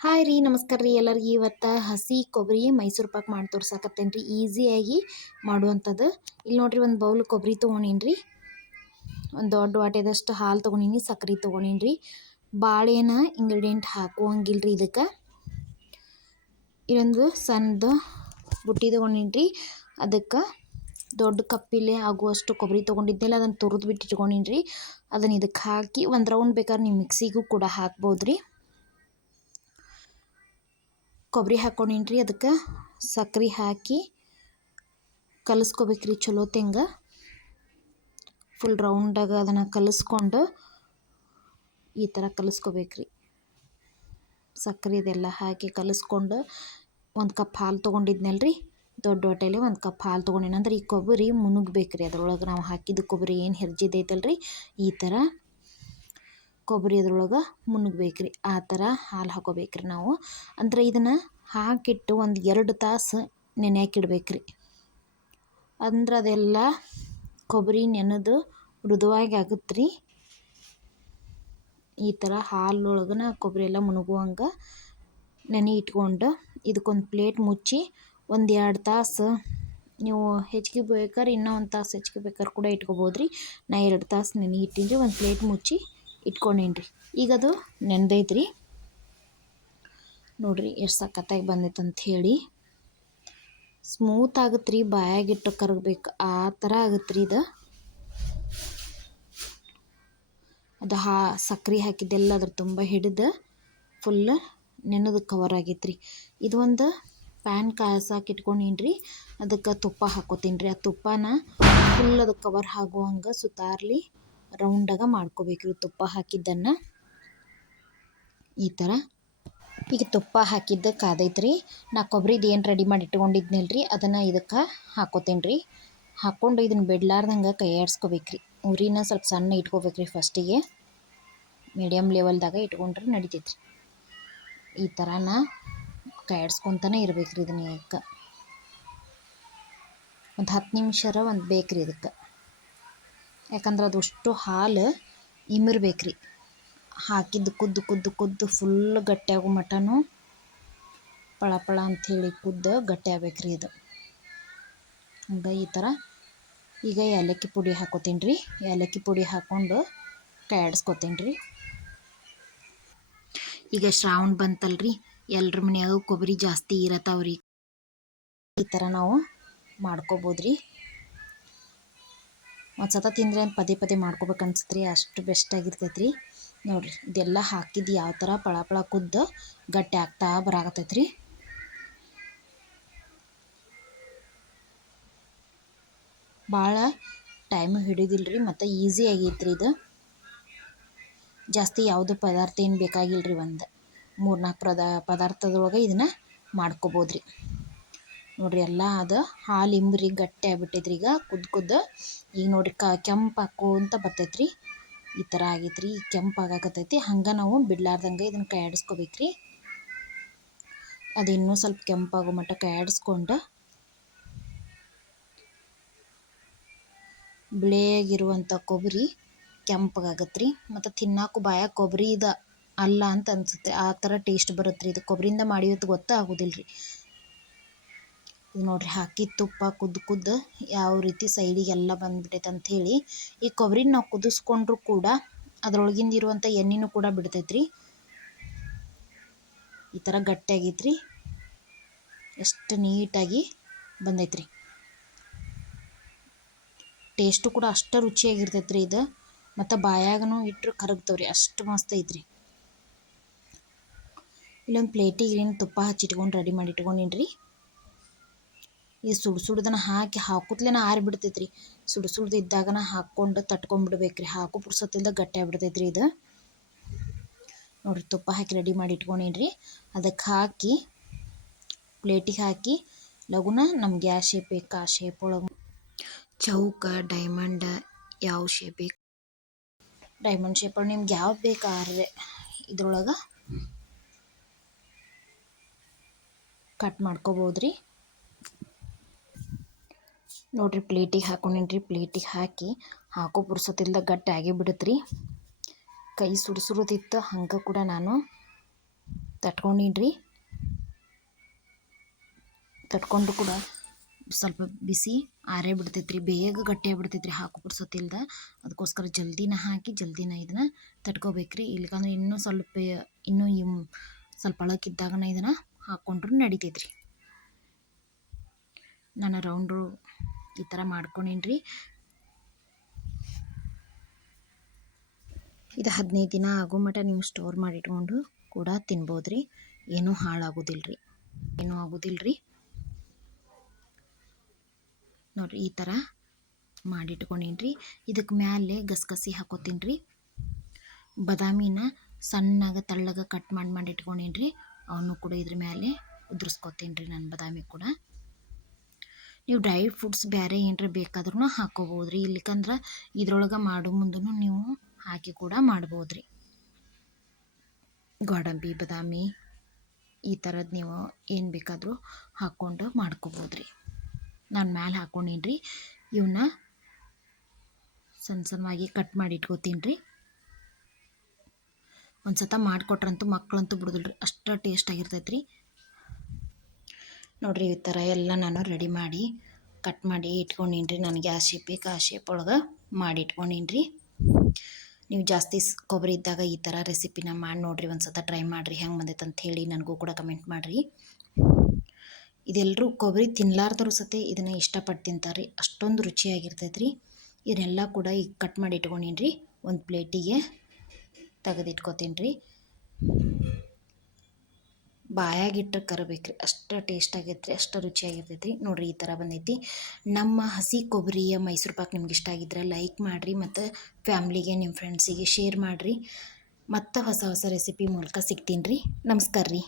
Hi ರೀ, ನಮಸ್ಕಾರ ರೀ ಎಲ್ಲರಿಗೆ. ಇವತ್ತು ಹಸಿ ಕೊಬ್ಬರಿ ಮೈಸೂರು ಪಾಕ್ ಮಾಡಿ ತೋರ್ಸಾಕತ್ತೇನೆ ರೀ ಈಸಿಯಾಗಿ ಮಾಡುವಂಥದ್ದು. ಇಲ್ಲಿ ನೋಡಿರಿ ಒಂದು ಬೌಲ್ ಕೊಬ್ಬರಿ ತೊಗೊಂಡೀನಿ ರೀ ಒಂದು ದೊಡ್ಡ ವಾಟೆದಷ್ಟು ಹಾಲು ತೊಗೊಂಡೀನಿ ಸಕ್ಕರೆ ತೊಗೊಂಡೀನಿ ರೀ ಬಾಳೆನ ಇಂಗ್ರೀಡಿಯೆಂಟ್ ಹಾಕುವಂಗಿಲ್ಲ ರೀ ಇದಕ್ಕೆ. ಇಲ್ಲೊಂದು ಸಣ್ಣದು ಬುಟ್ಟಿ ತೊಗೊಂಡೀನಿ ರೀ ಅದಕ್ಕೆ ದೊಡ್ಡ ಕಪ್ಪಿಲೆ ಆಗುವಷ್ಟು ಕೊಬ್ಬರಿ ತೊಗೊಂಡಿದ್ದೆಲ್ಲ ಅದನ್ನು ತುರಿದು ಬಿಟ್ಟು ಇಟ್ಕೊಂಡೀನಿ ರೀ ಅದನ್ನು ಇದಕ್ಕೆ ಹಾಕಿ ಒಂದು ರೌಂಡ್ ಬೇಕಾದ್ರೆ ನೀವು ಮಿಕ್ಸಿಗೂ ಕೂಡ ಹಾಕ್ಬೋದು ರೀ ಕೊಬ್ಬರಿ ಹಾಕ್ಕೊಂಡಿನ್ರಿ ಅದಕ್ಕೆ ಸಕ್ರೆ ಹಾಕಿ ಕಲಿಸ್ಕೋಬೇಕ್ರಿ ಚಲೋ ತೆಂಗ. ಫುಲ್ ರೌಂಡಾಗ ಅದನ್ನು ಕಲಿಸ್ಕೊಂಡು ಈ ಥರ ಕಲಿಸ್ಕೋಬೇಕ್ರಿ. ಸಕ್ಕರೆ ಇದೆಲ್ಲ ಹಾಕಿ ಕಲಿಸ್ಕೊಂಡು ಒಂದು ಕಪ್ ಹಾಲು ತೊಗೊಂಡಿದ್ನಲ್ರಿ, ದೊಡ್ಡ ಹೊಟ್ಟೆಲಿ ಒಂದು ಕಪ್ ಹಾಲು ತೊಗೊಂಡಿನಂದ್ರೆ ಈ ಕೊಬ್ಬರಿ ಮುನುಗ್ಬೇಕ್ರಿ ಅದ್ರೊಳಗೆ ನಾವು ಹಾಕಿದ ಕೊಬ್ಬರಿ ಏನು ಹೆರ್ಜಿದೈತಲ್ರಿ ಈ ಥರ ಕೊಬ್ಬರಿ ಅದ್ರೊಳಗೆ ಮುನುಗ್ಬೇಕು ರೀ ಆ ಥರ ಹಾಲು ಹಾಕೋಬೇಕು ನಾವು. ಅಂದ್ರೆ ಇದನ್ನು ಹಾಕಿಟ್ಟು ಒಂದು ಎರಡು ತಾಸು ನೆನೆಯಾಕಿಡ್ಬೇಕು ರೀ ಅಂದ್ರೆ ಅದೆಲ್ಲ ಕೊಬ್ಬರಿ ನೆನೆದು ಮೃದುವಾಗಿ ಆಗುತ್ತೆ ರೀ ಈ ಥರ ಹಾಲೊಳಗನ ಕೊಬ್ಬರಿ ಎಲ್ಲ ಮುನುಗುವಂಗೆ ನೆನೆ ಇಟ್ಕೊಂಡು ಇದಕ್ಕೊಂದು ಪ್ಲೇಟ್ ಮುಚ್ಚಿ ಒಂದು ಎರಡು ತಾಸು ನೀವು ಹೆಚ್ಚಿಗೆ ಬೇಕಾದ್ರೆ ಇನ್ನೂ ಒಂದು ತಾಸು ಹೆಚ್ಚಿಗೆ ಬೇಕಾದ್ರೆ ಕೂಡ ಇಟ್ಕೋಬೋದು ರೀ ನಾ ಎರಡು ತಾಸು ನೆನೆ ಇಟ್ಟಿನಿ ಒಂದು ಪ್ಲೇಟ್ ಮುಚ್ಚಿ ಇಟ್ಕೊಂಡೀನಿ ರೀ ಈಗ ಅದು ನೆನೆದೈತೆ ರೀ ನೋಡಿರಿ ಎಷ್ಟು ಸಖತ್ತಾಗಿ ಬಂದೈತೆ ಹೇಳಿ ಸ್ಮೂತ್ ಆಗುತ್ತೆ ರೀ ಬಾಯಾಗಿಟ್ಟು ಕರಗಬೇಕು. ಆ ಥರ ಆಗುತ್ತೆ ರೀ ಇದು. ಅದು ಹಾ, ಸಕ್ರೆ ಹಾಕಿದ್ದೆಲ್ಲ ಅದ್ರ ತುಂಬ ಹಿಡಿದು ಫುಲ್ ನೆನೆದು ಕವರ್ ಆಗೈತೆ ರೀ ಇದು ಒಂದು ಪ್ಯಾನ್ ಕಾಯ್ಸಕ್ಕೆ ಇಟ್ಕೊಂಡೀನಿ ಅದಕ್ಕೆ ತುಪ್ಪ ಹಾಕೋತೀನಿ ರೀ ಆ ತುಪ್ಪನ ಫುಲ್ ಅದು ಕವರ್ ಆಗುವಂಗೆ ಸುತ್ತಾರ್ಲಿ ರೌಂಡಾಗ ಮಾಡ್ಕೋಬೇಕು. ತುಪ್ಪ ಹಾಕಿದ್ದನ್ನು ಈ ಥರ ಈಗ ತುಪ್ಪ ಹಾಕಿದ್ದು ಕಾದೈತ್ರಿ ನಾ ಕೊಬ್ಬರಿದು ಏನು ರೆಡಿ ಮಾಡಿ ಇಟ್ಕೊಂಡಿದ್ನಲ್ಲ ರೀ ಅದನ್ನು ಇದಕ್ಕೆ ಹಾಕೋತೇನೆ ರೀ ಹಾಕ್ಕೊಂಡು ಇದನ್ನು ಬಿಡ್ಲಾರ್ದಂಗೆ ಕೈ ಆಡಿಸ್ಕೋಬೇಕು ರೀ ಉರಿನ ಸ್ವಲ್ಪ ಸಣ್ಣ ಇಟ್ಕೋಬೇಕು ರೀ ಫಸ್ಟಿಗೆ ಮೀಡಿಯಮ್ ಲೆವೆಲ್ದಾಗ ಇಟ್ಕೊಂಡ್ರೆ ನಡಿತೈತೆ ರೀ ಈ ಥರನ ಕೈ ಆಡಿಸ್ಕೊತಾನೆ ಇರ್ಬೇಕು ರೀ ಇದನ್ನ ಯಾಕೆ. ಒಂದು ಹತ್ತು ನಿಮಿಷರ ಒಂದು ಬೇಕ್ರಿ ಇದಕ್ಕೆ. ಯಾಕಂದ್ರೆ ಅದಷ್ಟು ಹಾಲು ಇಮಿರ್ಬೇಕು ರೀ ಹಾಕಿದ್ದು ಕುದ್ದು ಕುದ್ದು ಕುದ್ದು ಫುಲ್ ಗಟ್ಟಿಯಾಗೋ ಮಟನು ಪಳ ಪಳ ಅಂಥೇಳಿ ಕುದ್ದು ಗಟ್ಟಿ ರೀ ಇದು. ಹಂಗೆ ಈ ಥರ ಈಗ ಏಲಕ್ಕಿ ಪುಡಿ ಹಾಕೋತೀನಿ ರೀ ಏಲಕ್ಕಿ ಪುಡಿ ಹಾಕ್ಕೊಂಡು ಕಾಡ್ಸ್ಕೊತೀನಿ ರೀ ಈಗ ಶ್ರಾವಣ ಬಂತಲ್ರಿ. ಎಲ್ಲರ ಮನ್ಯಾಗ ಕೊಬ್ಬರಿ ಜಾಸ್ತಿ ಇರತ್ತಾವ್ರಿ ಈ ಥರ ನಾವು ಮಾಡ್ಕೋಬೋದು ರೀ ಒಂದು ಸತ ತಿಂದರೆ ಪದೇ ಪದೇ ಮಾಡ್ಕೋಬೇಕು ಅನ್ಸುತ್ತೆ ರೀ ಅಷ್ಟು ಬೆಸ್ಟ್ ಆಗಿರ್ತೈತೆ ರೀ ನೋಡಿರಿ, ಇದೆಲ್ಲ ಹಾಕಿದ್ದು ಯಾವ ಥರ ಪಳ ಪಳ ಕುದ್ದು ಗಟ್ಟಿ ಆಗ್ತಾ ಬರಾಕತ್ತೈತೆ ರೀ ಭಾಳ ಟೈಮ್ ಹಿಡಿದಿಲ್ಲ ರೀ ಮತ್ತು ಈಸಿ ಆಗೈತೆ ರೀ ಇದು. ಜಾಸ್ತಿ ಯಾವುದು ಪದಾರ್ಥ ಏನು ಬೇಕಾಗಿಲ್ಲ ರೀ ಒಂದು ಮೂರು ನಾಲ್ಕು ಪದ, ಪದಾರ್ಥದೊಳಗೆ ಇದನ್ನು ಮಾಡ್ಕೋಬೋದು ರೀ ನೋಡಿರಿ ಎಲ್ಲ ಅದು. ಹಾಲು ಇಂಬ್ರಿ ಗಟ್ಟಿ ಆಗ್ಬಿಟ್ಟೈತ್ರಿ ಈಗ. ಕುದ್ದು ಕುದ್ದು. ಈಗ ನೋಡ್ರಿ ಕ ಕೆಂಪು ಬರ್ತೈತ್ರಿ. ಈ ಥರ ಆಗೈತ್ರಿ. ಈಗ ಕೆಂಪು ಆಗಾಕತ್ತೈತಿ. ಹಂಗೆ ನಾವು ಬಿಡ್ಲಾರ್ದಂಗೆ ಇದನ್ನು ಕೈ ಆಡಿಸ್ಕೋಬೇಕು ರೀ ಅದು ಇನ್ನೂ ಸ್ವಲ್ಪ ಕೆಂಪಾಗೋ ಮಟ್ಟ ಕೈ ಆಡಿಸ್ಕೊಂಡು ಬಿಳಿಯಾಗಿರುವಂಥ ಕೊಬ್ಬರಿ ಕೆಂಪಗಾಗತ್ತೆ ರೀ ಮತ್ತು ತಿನ್ನಕ್ಕೂ ಬಾಯ ಕೊಬ್ಬರಿ ಇದು ಅಲ್ಲ ಅಂತ ಅನಿಸುತ್ತೆ. ಆ ಥರ ಟೇಸ್ಟ್ ಬರುತ್ತೆ ರೀ ಇದು ಕೊಬ್ಬರಿಯಿಂದ ಮಾಡಿರೋದು ಗೊತ್ತಾಗೋದಿಲ್ಲ ರೀ ಇದು ನೋಡಿರಿ, ಹಾಕಿ ತುಪ್ಪ ಕುದ್ದು ಕುದ್ದು ಯಾವ ರೀತಿ ಸೈಡಿಗೆಲ್ಲ ಬಂದ್ಬಿಟ್ಟೈತೆ ಅಂಥೇಳಿ, ಈ ಕೊಬ್ಬರಿನ ನಾವು ಕುದಿಸ್ಕೊಂಡ್ರೂ ಕೂಡ ಅದ್ರೊಳಗಿಂದ ಇರುವಂಥ ಎಣ್ಣೆನೂ ಕೂಡ ಬಿಡ್ತೈತ್ರಿ. ಈ ಥರ ಗಟ್ಟಿಯಾಗೈತ್ರಿ, ಎಷ್ಟು ನೀಟಾಗಿ ಬಂದೈತ್ರಿ. ಟೇಸ್ಟು ಕೂಡ ಅಷ್ಟು ರುಚಿಯಾಗಿರ್ತೈತ್ರಿ ಇದು, ಮತ್ತು ಬಾಯಾಗನು ಇಟ್ಟರು ಕರಗ್ತವ್ರಿ, ಅಷ್ಟು ಮಸ್ತ್ ಐತ್ರಿ. ಇಲ್ಲೊಂದು ಪ್ಲೇಟಿಗೆ ಏನು ತುಪ್ಪ ಹಚ್ಚಿಟ್ಕೊಂಡು ರೆಡಿ ಮಾಡಿ ಇಟ್ಕೊಂಡಿನ್ರಿ ಈ ಸುಡು ಸುಡ್ದನ ಹಾಕಿ ಹಾಕುತ್ತಲೇನ ಆರಿಬಿಡ್ತೈತೆ ಬಿಡ್ತೈತ್ರಿ. ಸುಡು ಸುಡ್ದು ಇದ್ದಾಗನ ಹಾಕ್ಕೊಂಡು ತಟ್ಕೊಂಡ್ಬಿಡ್ಬೇಕ್ರಿ ಹಾಕು ಪುರ್ಸೊತ್ತಿಲ್ದ ಗಟ್ಟಿ ಆಗ್ಬಿಡ್ತೈತೆ ರೀ ಇದು. ನೋಡಿರಿ ತುಪ್ಪ ಹಾಕಿ ರೆಡಿ ಮಾಡಿ ಇಟ್ಕೊಂಡೀನಿ ರೀ ಅದಕ್ಕೆ ಹಾಕಿ, ಪ್ಲೇಟಿಗೆ ಹಾಕಿ, ಲಗುನ ನಮ್ಗೆ ಗ್ಯಾಸ್ ಶೇಪ್ ಬೇಕು ಆ ಶೇಪ್ ಒಳಗೆ ಚೌಕ, ಡೈಮಂಡ್ ಯಾವ ಶೇಪ್? ಬೇಕು ಡೈಮಂಡ್ ಶೇಪ್ ನಿಮ್ಗೆ ಯಾವ ಬೇಕು ಆರ್ರೆ ಇದ್ರೊಳಗೆ ಕಟ್ ಮಾಡ್ಕೋಬೋದು ರೀ ನೋಡಿರಿ ಪ್ಲೇಟಿಗೆ ಹಾಕೊಂಡೇನ್ರಿ, ಪ್ಲೇಟಿಗೆ ಹಾಕಿ ಹಾಕೋ ಪುರ್ಸೊತ್ತಿಲ್ದ ಗಟ್ಟಿ ಆಗೇ ಬಿಡುತ್ತೆ ಕೈ ಸುಡು ಸುಡುದಿತ್ತು ಹಂಗೆ ಕೂಡ ನಾನು ತಟ್ಕೊಂಡೀನಿ ರೀ ತಟ್ಕೊಂಡು ಕೂಡ ಸ್ವಲ್ಪ ಬಿಸಿ ಆರೇ ಬಿಡ್ತೈತೆ ರೀ ಬೇಗ ಗಟ್ಟಿ ಬಿಡ್ತೈತ್ರಿ ಹಾಕೋ ಪುರ್ಸೊತ್ತಿಲ್ದ ಅದಕ್ಕೋಸ್ಕರ ಜಲ್ದಿನ ಹಾಕಿ ಜಲ್ದಿನ ಇದನ್ನು ತಟ್ಕೋಬೇಕು ರೀ ಇಲ್ಕಂದ್ರೆ ಇನ್ನೂ ಸ್ವಲ್ಪ ಇನ್ನೂ ಸ್ವಲ್ಪ ಅಳಕ್ಕಿದ್ದಾಗನ ಇದನ್ನು ಹಾಕ್ಕೊಂಡ್ರೂ ನಡಿತೈತೆ ರೀ ನಾನು ರೌಂಡು ಈ ಥರ ಮಾಡ್ಕೊಂಡೀನಿ ರೀ ಇದು ಹದಿನೈದು ದಿನ ಆಗೋ ಮಟ ನೀವು ಸ್ಟೋರ್ ಮಾಡಿಟ್ಕೊಂಡು ಕೂಡ ತಿನ್ಬೋದು ರೀ ಏನೂ ಹಾಳಾಗೋದಿಲ್ಲ ರೀ ಏನೂ ಆಗೋದಿಲ್ಲ ರೀ ನೋಡಿರಿ, ಈ ಥರ ಮಾಡಿ ರೀ ಇದಕ್ಕೆ ಮ್ಯಾಲೆ ಗಸಗಸಿ ಹಾಕೋತೀನಿ ರೀ ಬಾದಾಮಿನ ಸಣ್ಣಗ, ತೆಳ್ಳಗ ಕಟ್ ಮಾಡಿ ಮಾಡಿ ಇಟ್ಕೊಂಡಿನ್ರಿ ಅವನು ಕೂಡ ಇದ್ರ ಮೇಲೆ ಉದುರಿಸ್ಕೊತೀನಿ ರೀ ನಾನು ಬದಾಮಿ ಕೂಡ. ನೀವು ಡ್ರೈ ಫ್ರೂಟ್ಸ್ ಬೇರೆ ಏನರ ಬೇಕಾದ್ರೂ ಹಾಕೋಬೋದು ರೀ ಇಲ್ಲಿಕಂದ್ರೆ ಇದ್ರೊಳಗೆ ಮಾಡೋ ಮುಂದೂ ನೀವು ಹಾಕಿ ಕೂಡ ಮಾಡ್ಬೋದು ರೀ ಗೋಡಂಬಿ, ಬಾದಾಮಿ ಈ ಥರದ್ದು ನೀವು ಏನು ಬೇಕಾದರೂ ಹಾಕ್ಕೊಂಡು ಮಾಡ್ಕೋಬೋದು ರೀ ನಾನು ಮ್ಯಾಲೆ ಹಾಕ್ಕೊಂಡೀನಿ ರೀ ಇವನ್ನ ಸಣ್ಣ ಸಣ್ಣವಾಗಿ ಕಟ್ ಮಾಡಿ ಇಟ್ಕೋತೀನಿ ರೀ ಒಂದು ಸತ ಮಾಡಿಕೊಟ್ರಂತೂ ಮಕ್ಕಳಂತೂ ಬಿಡೋದಿಲ್ಲ ರೀ ಅಷ್ಟು ಟೇಸ್ಟಾಗಿರ್ತೈತೆ ರೀ ನೋಡಿರಿ ಈ ಥರ ಎಲ್ಲ ನಾನು ರೆಡಿ ಮಾಡಿ ಕಟ್ ಮಾಡಿ ಇಟ್ಕೊಂಡಿನ್ರಿ. ನನಗೆ ಆ ಶೇಪ್ ಬೇಕು ಆ ಶೇಪ್ ಒಳಗೆ ಮಾಡಿ ಇಟ್ಕೊಂಡಿನ್ರಿ. ನೀವು ಜಾಸ್ತಿ ಕೊಬ್ಬರಿ ಇದ್ದಾಗ ಈ ಥರ ರೆಸಿಪಿನ ಮಾಡಿ ನೋಡಿರಿ, ಒಂದು ಸತ ಟ್ರೈ ಮಾಡಿರಿ. ಹೆಂಗೆ ಬಂದೈತೆ ಅಂತ ಹೇಳಿ ನನಗೂ ಕೂಡ ಕಮೆಂಟ್ ಮಾಡಿರಿ. ಇದೆಲ್ಲರೂ ಕೊಬ್ಬರಿ ತಿನ್ಲಾರ್ದರು ಸತೆ ಇದನ್ನು ಇಷ್ಟಪಟ್ಟು ತಿಂತಾರೆ ಅಷ್ಟೊಂದು ರುಚಿಯಾಗಿರ್ತೈತೆ ರೀ ಇದನ್ನೆಲ್ಲ ಕೂಡ ಈಗ ಕಟ್ ಮಾಡಿ ಇಟ್ಕೊಂಡಿನ್ರಿ. ಒಂದು ಪ್ಲೇಟಿಗೆ ತೆಗೆದಿಟ್ಕೋತೀನಿ ರೀ ಬಾಯಾಗಿಟ್ಟರೆ ಕರಬೇಕು ರೀ ಅಷ್ಟು ಟೇಸ್ಟ್ ರೀ ಅಷ್ಟು ರುಚಿಯಾಗಿರ್ತೈತೆ. ರೀ ನೋಡಿರಿ ಈ ಥರ ಬಂದೈತಿ. ನಮ್ಮ ಹಸಿ ಕೊಬ್ಬರಿಯ ಮೈಸೂರು ಪಾಕ್ ನಿಮ್ಗೆ ಇಷ್ಟ ಆಗಿದ್ರೆ ಲೈಕ್ ಮಾಡಿರಿ ಮತ್ತು ಫ್ಯಾಮ್ಲಿಗೆ ನಿಮ್ಮ ಫ್ರೆಂಡ್ಸಿಗೆ ಶೇರ್ ಮಾಡಿರಿ. ಮತ್ತು ಹೊಸ ಹೊಸ ರೆಸಿಪಿ ಮೂಲಕ ಸಿಗ್ತೀನಿ ರೀ. ನಮಸ್ಕಾರ ರೀ.